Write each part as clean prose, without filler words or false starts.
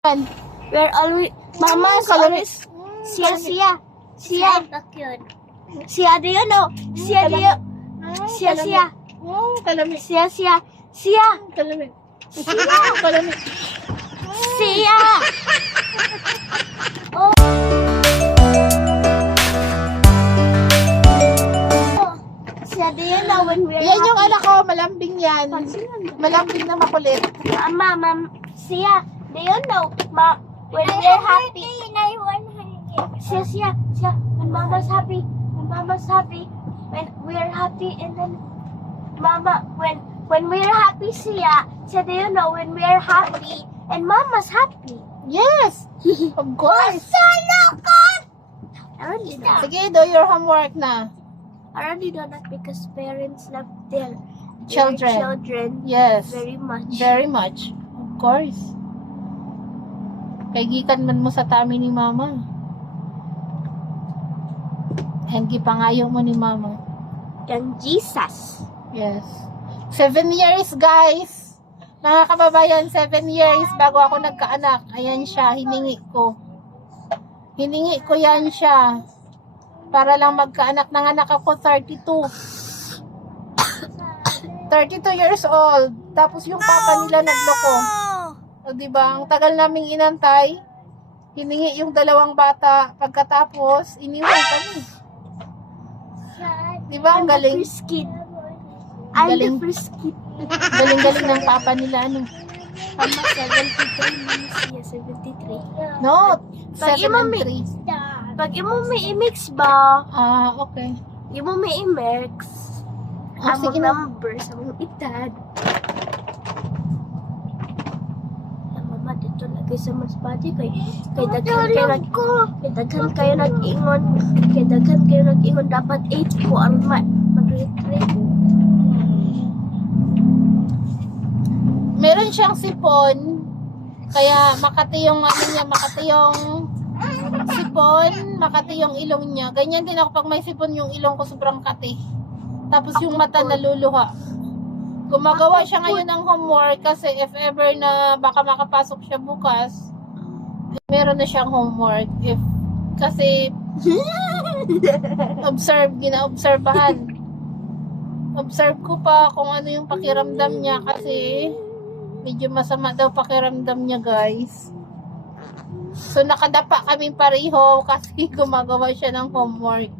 We're always, Mama is always, Sia. Do you know? Sia, do you, Sia. Kalamit. Sia. Kalamit. Sia. Oh. Sia, do you know when we're Yan yung anak ko, malambing yan. Malambing na makulit. Mama, Sia, do you know, when we're happy? Sia, when Mama's happy, when we're happy, and then Mama, when we're happy, Sia, do you know when we're happy and Mama's happy? Yes! Of course! I already know. Sige, do your homework na. I already know that because parents love their Children. children Yes. very much. Very much. Of course. Kay gikan man mo sa tami ni Mama. And gipangayo mo ni Mama. Kang Jesus. Yes. 7 years, guys. Mga kababayan, 7 years bago ako nagkaanak. Ayan siya, hiningi ko. Hiningi ko yan siya. Para lang magkaanak. Nanganak ako 32. 32 years old. Tapos yung papa nila nagloko. O diba, ang tagal naming inantay. Hiningi yung 2 bata. Pagkatapos, iniwan kami. Diba, ang galing? First kid. Ang I'm galing. the first kid. Galing-galing ng papa nila, ano? Mama, 73 minus siya, 73. No, Pag 7 imo and may 3. Pag imo may i-mix ba? Ah, okay. Imo may i-mix. Ah, Ang sige na. number sa mga edad. Mama, dito lagi sa mas body kay daghan kayo nag-ingon dapat 8 ko ang mag-retrieve. Meron siyang sipon. Kaya Makati yung ano niya, Makati yung sipon, Makati yung ilong niya. Ganyan din ako pag may sipon yung ilong ko sobrang kati. Tapos yung mata naluluha. Gumagawa siya ngayon ng homework kasi if ever na baka makapasok siya bukas, meron na siyang homework. Kasi gina-obserbahan. Observe ko pa kung ano yung pakiramdam niya kasi medyo masama daw pakiramdam niya, guys. So nakadapa kami pareho kasi gumagawa siya ng homework.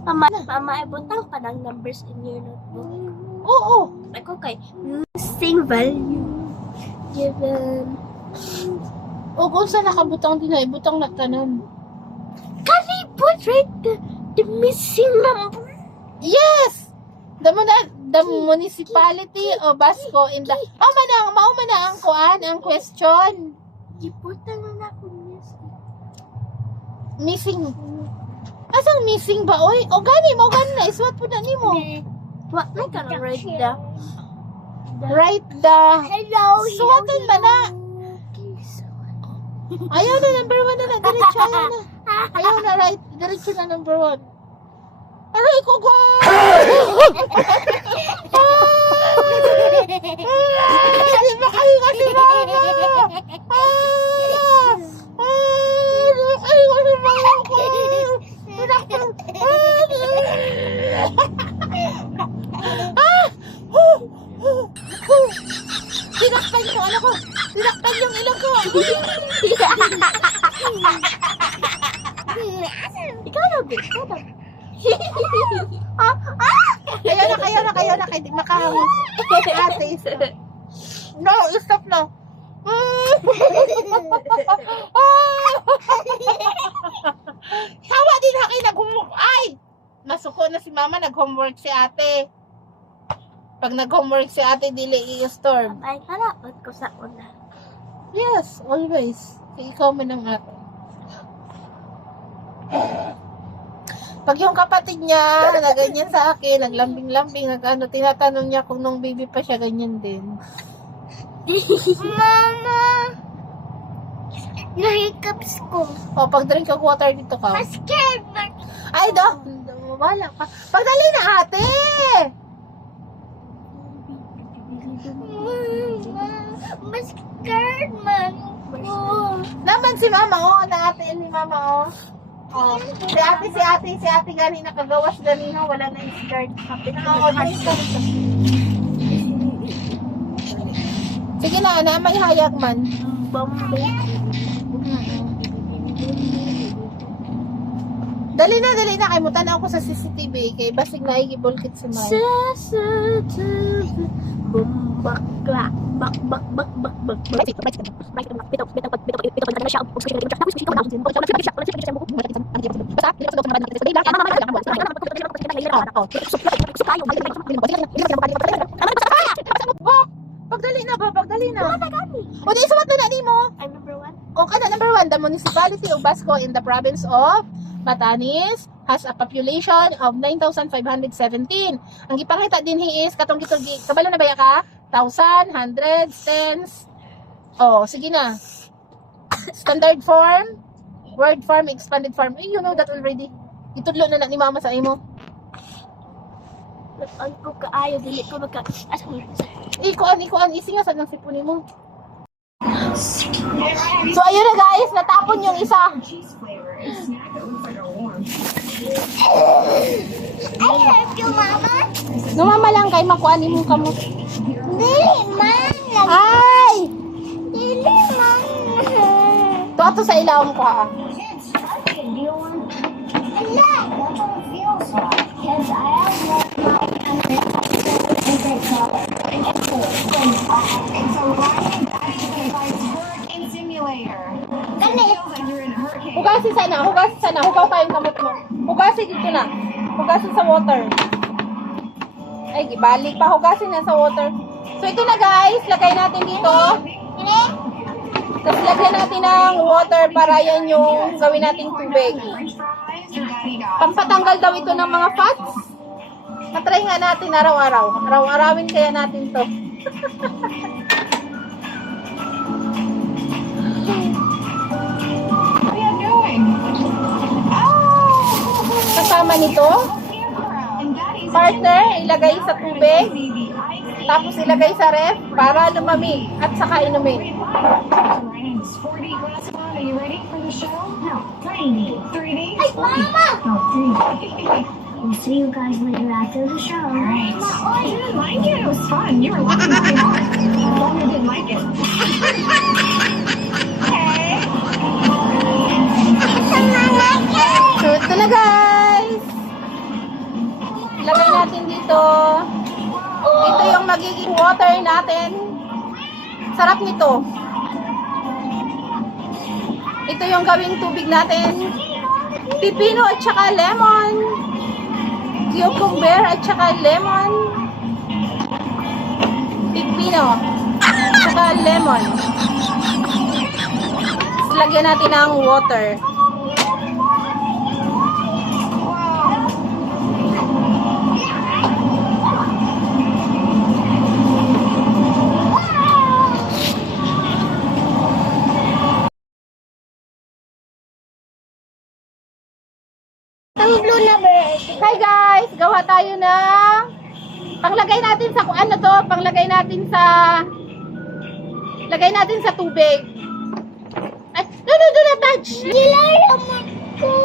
Mama, ibutang pa ng numbers in your notebook. Oo. Ako kay missing value given. O kung saan nakabutang din na, ibutang na tanan. Can we put right the missing number? Yes! The municipality of Basco in the... Maumana ang kuan, ang question. Ibutang na ako missing. Missing. Asang missing ba, oy? O gani na, iswat po na ni mo. What I can write the Write the... hello. Suwatan ba na? Ayaw na, number 1 na. Diretso, ayaw na. Ayaw na, right. Diretso na, number 1. Aray ko, go! Di ba kayo kasi mama? Di ba kayo kasi mama ko? Tinakpan yung ano ko. Tinakpan yung ilong ko. Ikaw na, babe. Kayo na, hindi makahangos. Ate, stop. No, stop na. Sawa din na kayo nag-homework. Ay! Nasuko na si mama, nag-homework si ate. Pag nag-homework si ate, dili i-storm. Ay, harapot ko sa una. Yes, always. Ikaw man ang ate. Pag yung kapatid niya, na ganyan sa akin, naglambing-lambing, tinatanong niya kung nung baby pa siya, ganyan din. Mama! Nahiccups ko. O, pag drink of water dito ka. Scared na. Ay, wala ka. Pagdali na ate! scared, man. Oh. Naman si mama, oh. Naatiin ni mama, oh. Oh. Si ate gani nakagawas gani, no? Wala na yung start. Sige na, na may hayag man. Bombay. Dali na, kay mutan ako sa CCTV, kay basig na igibulkit si May. Bumbak, bak, bak, bak, bak, bak, bak, bak. Pagdali na. O di sumat na ni mo. I'm number 1. O kana number 1, the municipality of Basco in the province of Batanes has a population of 9,517. Ang gipangita din is katong giturgi. Kabalo na baya ka? 1,000, hundreds, tens. Oh, sige na. Standard form, word form, expanded form. You know that already. Itudlo na ni mama sa imo. Ang ko kaayo dili ko magka Ikuan, isinga sa nang sipunin mo. So ayun na guys, natapon yung isa. I help you, mama. Numama lang kay makuan mo kamo. Dili man. Ay! Dili man. Tuwa sa ilawom ko ha. Hugasin sana, hugaw kayong kamot mo. Hugasin dito na. Hugasin sa water. Ay, gibalik pa. Hugasin na sa water. So, ito na guys. Lagay natin dito. Tapos lagyan natin ng water para yan yung gawin nating tubig. Pampatanggal daw ito ng mga fats. Matry nga natin araw-araw. Araw-arawin kaya natin to. Kasama nito, partner, ilagay sa tubig, tapos ilagay sa ref para lumamig at saka inumin. Ay, mama! We'll see you guys later after the show. Alright. I didn't like it. It was fun. You were laughing really hard. Mama didn't like it. Okay. So, ito na guys. Ilagay natin dito. Ito yung magiging water natin. Sarap nito. Ito yung gawing tubig natin. Pipino at saka lemon. Cucumber at saka lemon. Pipino at saka lemon. Tapos lagyan natin ng water. Ang blue na bird. Hi guys! Gawa tayo ng panglagay natin sa ano to, panglagay natin sa lagay natin sa tubig. Ay, no, do not touch!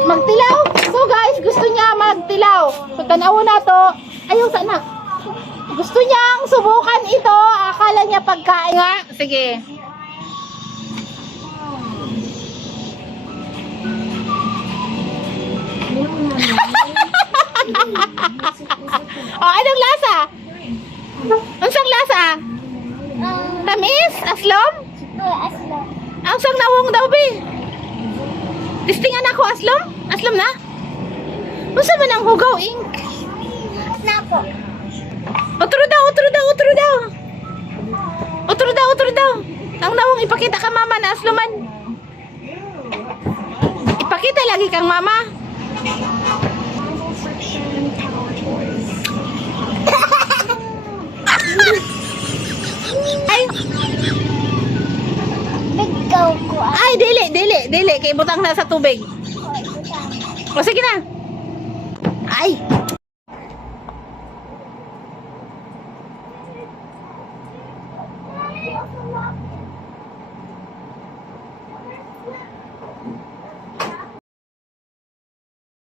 Magtilaw? So guys, gusto niya magtilaw. So tanawon na to. Ayaw sana. Gusto niyang subukan ito. Akala niya pagkain nga. Sige. Oh, anong lasa? Unsang lasa? Tamis? Aslom? Aslo. Ang sang nawong daw, be. Listingan ako, aslom? Aslom na? Unsa man ang hugaw, ink? Na po. Utro daw. Utro daw. Ang nawong ipakita ka mama na asloman. Ipakita lagi kang mama. Ay, Naggaw ko. ay, dili. Kay butang na sa tubig. O, sige na. Ay.